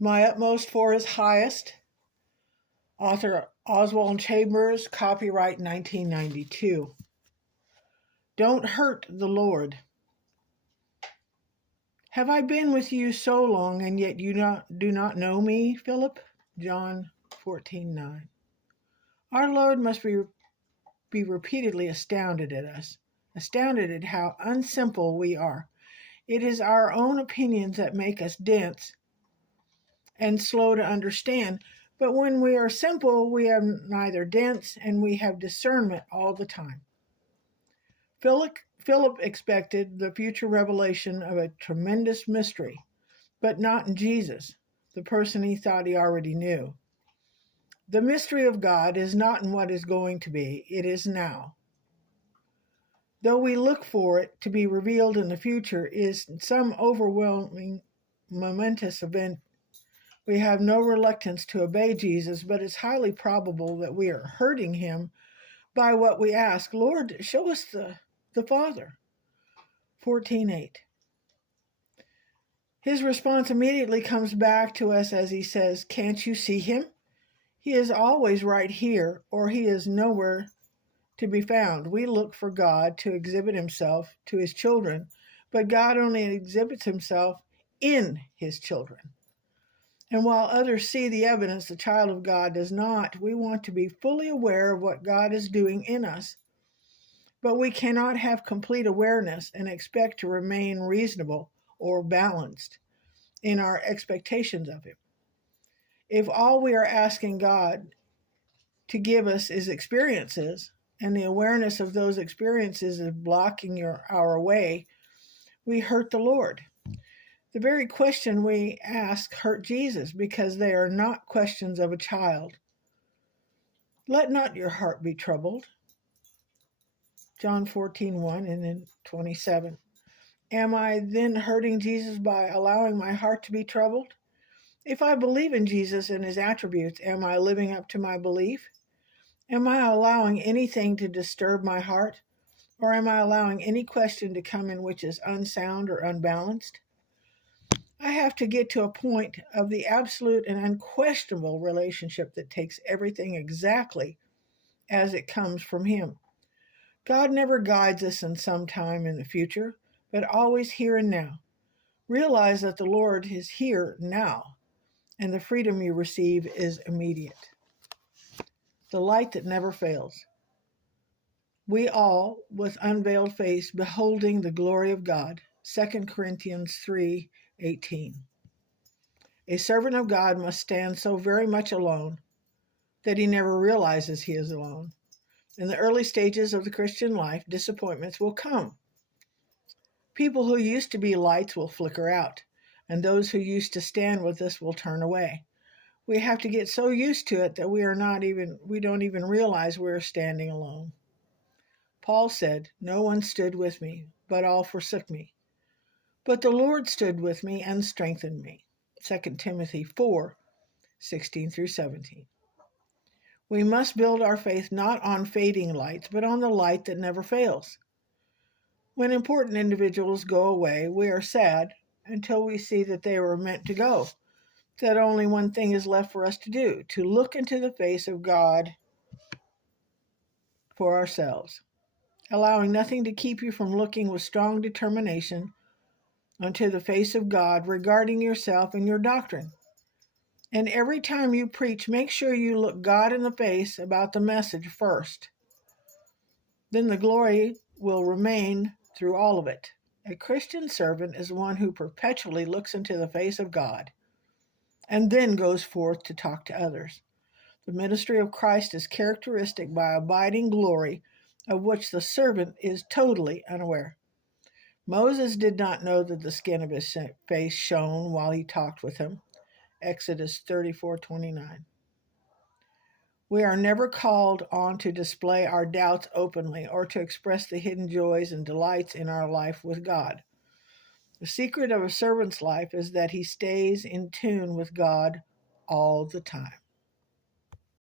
My utmost for his highest. Author Oswald Chambers, copyright 1992. Don't hurt the Lord. Have I been with you so long, and yet you do not know me, Philip? John 14:9. Our Lord must be repeatedly astounded at us, astounded at how unsimple we are. It is our own opinions that make us dense and slow to understand. But when we are simple, we are neither dense and we have discernment all the time. Philip expected the future revelation of a tremendous mystery, but not in Jesus, the person he thought he already knew. The mystery of God is not in what is going to be, it is now. Though we look for it to be revealed in the future is some overwhelming, momentous event, we have no reluctance to obey Jesus, but it's highly probable that we are hurting him by what we ask. Lord, show us the Father. 14:8. His response immediately comes back to us as he says, "Can't you see him? He is always right here, or he is nowhere to be found." We look for God to exhibit himself to his children, but God only exhibits himself in his children. And while others see the evidence, the child of God does not. We want to be fully aware of what God is doing in us. But we cannot have complete awareness and expect to remain reasonable or balanced in our expectations of him. If all we are asking God to give us is experiences, and the awareness of those experiences is blocking our way, we hurt the Lord. The very question we ask hurt Jesus because they are not questions of a child. Let not your heart be troubled. John 14:1 and then 27. Am I then hurting Jesus by allowing my heart to be troubled? If I believe in Jesus and his attributes, am I living up to my belief? Am I allowing anything to disturb my heart? Or am I allowing any question to come in which is unsound or unbalanced? I have to get to a point of the absolute and unquestionable relationship that takes everything exactly as it comes from him. God never guides us in some time in the future, but always here and now. Realize that the Lord is here now, and the freedom you receive is immediate. The light that never fails. We all, with unveiled face, beholding the glory of God. 2 Corinthians 3:18. A servant of God must stand so very much alone that he never realizes he is alone. In the early stages of the Christian life, disappointments will come. People who used to be lights will flicker out, and those who used to stand with us will turn away. We have to get so used to it that we don't even realize we're standing alone. Paul said, "No one stood with me, but all forsook me. But the Lord stood with me and strengthened me." 2 Timothy 4:16 through 17. We must build our faith not on fading lights, but on the light that never fails. When important individuals go away, we are sad until we see that they were meant to go, that only one thing is left for us to do, to look into the face of God for ourselves, allowing nothing to keep you from looking with strong determination unto the face of God regarding yourself and your doctrine. And every time you preach, make sure you look God in the face about the message first. Then the glory will remain through all of it. A Christian servant is one who perpetually looks into the face of God and then goes forth to talk to others. The ministry of Christ is characteristic by abiding glory of which the servant is totally unaware. Moses did not know that the skin of his face shone while he talked with him. Exodus 34:29. We are never called on to display our doubts openly or to express the hidden joys and delights in our life with God. The secret of a servant's life is that he stays in tune with God all the time.